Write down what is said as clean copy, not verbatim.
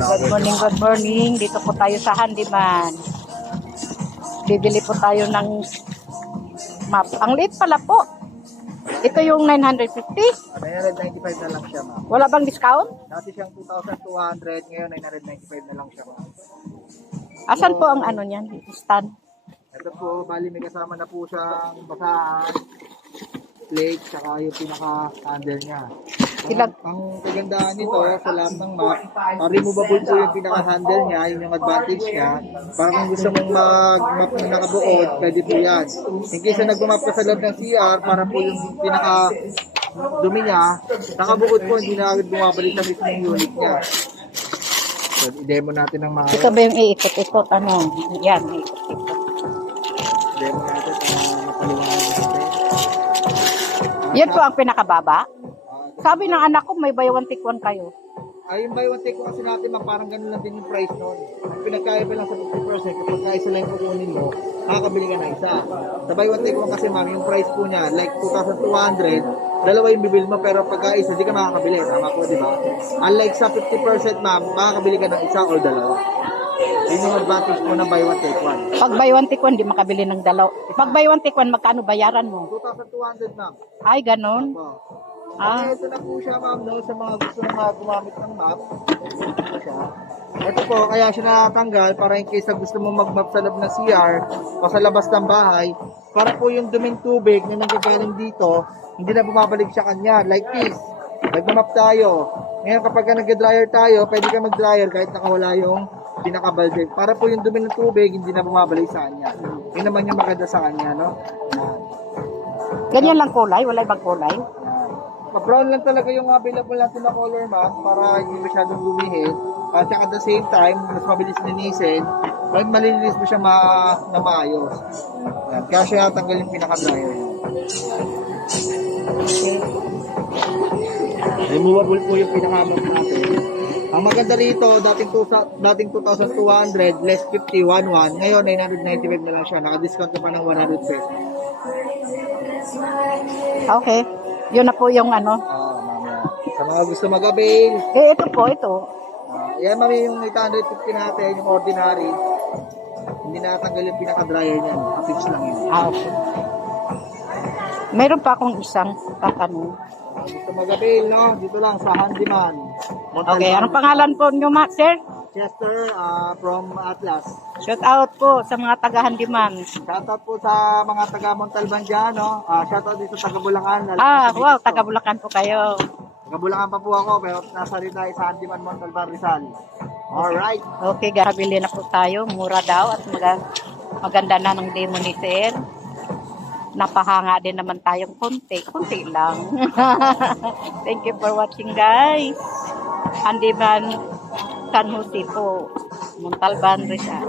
Good morning, good morning. Dito po tayo sa Handyman. Bibili po tayo ng map. Ang liit pala po. Ito yung 950. 995 na lang siya, ma'am. Wala bang discount? Dati siyang 2,200, ngayon 995 na lang siya, ma'am. Asan po ang ano niyan? Stand. Ito po, bali may kasama na po siyang basahan, plate, saka yung pinaka-handle niya. Ang kagandahan nito sa lahat ng map, removable po yung pinaka-handle niya, yun yung advantage niya. Para kung gusto mong mag-map na nakabuod, pwede po yan. In case na nag-map ka sa loob ng CR, para po yung pinaka-dumi niya, nakabuod po, hindi na agad bumabalik sa mismong unit niya. So, i-demo natin ng mga... Ito ba yung iikot-ikot? Ano? Yan, iikot-ikot. Demo natin mapaliwanag natin. Yan po ang pinakababa. Sabi ng anak ko, may buy one take one kayo. Ay, yung buy one take one kasi natin, parang ganun lang din yung price noon. Pinagkaiba lang sa 50%, kapag kaisa lang yung kukunin mo, makakabili ka na isa. Sa buy one take one kasi, ma'am, yung price po niya, like 2,200, dalawa yung bibil mo, pero pagka isa, di ka makakabili. Tama po, di ba? Unlike sa 50%, ma'am, makakabili ka ng isa or dalawa. Yun yung advantage po ng buy one take one. Pag buy one take one, di makabili ng dalaw. Pag buy one take one, magkano bayaran mo? 2,200, ma'am. Ay, ganun. Ito na po siya, ma'am, no, sa mga gusto na gumamit ng map. Ito siya. Ito po, kaya siya natanggal para in case na gusto mo mag-map sa loob ng CR o sa labas ng bahay, para po yung duming tubig na nanggagaling dito, hindi na bumabalik sa kanya. Like this, nag-map tayo. Ngayon kapag nag-dryer tayo, pwede ka mag-dryer kahit nakawala yung pinakabalde. Para po yung dumi ng tubig, hindi na bumabalik sa kanya. Yun naman yung maganda sa kanya, no? Ganyan lang kulay? Wala ibang kulay? Brown lang talaga yung available natin na color, ma'am, para hindi masyadong lumihit. At at the same time, mas mabilis linisin. At malilinis mo siya na maayos. Yan. Kaya siya tanggal yung pinaka-dryer. Removable po yung pinaka-map natin. Ang maganda rito, dating 2,200, less 50, 1,1. Ngayon, 995 na lang siya. Naka-discount pa ng 100 pesos. Okay. Yun na po yung ano. Mamaya. Sa mga gusto mag-avail. Ito po, ito. Yan mami yung 850 natin, yung ordinary. Hindi natanggal yung pinaka-dryer niya. Fix lang yun. Okay. Meron pa akong isang tatanong. Gusto mag-avail, no? Dito lang sa Handyman. Okay, anong pangalan po niyo, sir? Chester from Atlas. Shout out po sa mga taga-Handyman. Shoutout po sa mga taga Montalban dyan, no? Shoutout dito sa taga Bulacan. Wow, taga Bulacan po kayo. Taga Bulacan pa po ako, pero nasa rin tayo sa Handyman Montalban, Rizal. Alright. Okay, gabili na po tayo. Mura daw at maganda na ng demo ni sir. Napahanga din naman tayong konti. Konti lang. Thank you for watching, guys. Handyman San Jose po. Montalban, Rizal.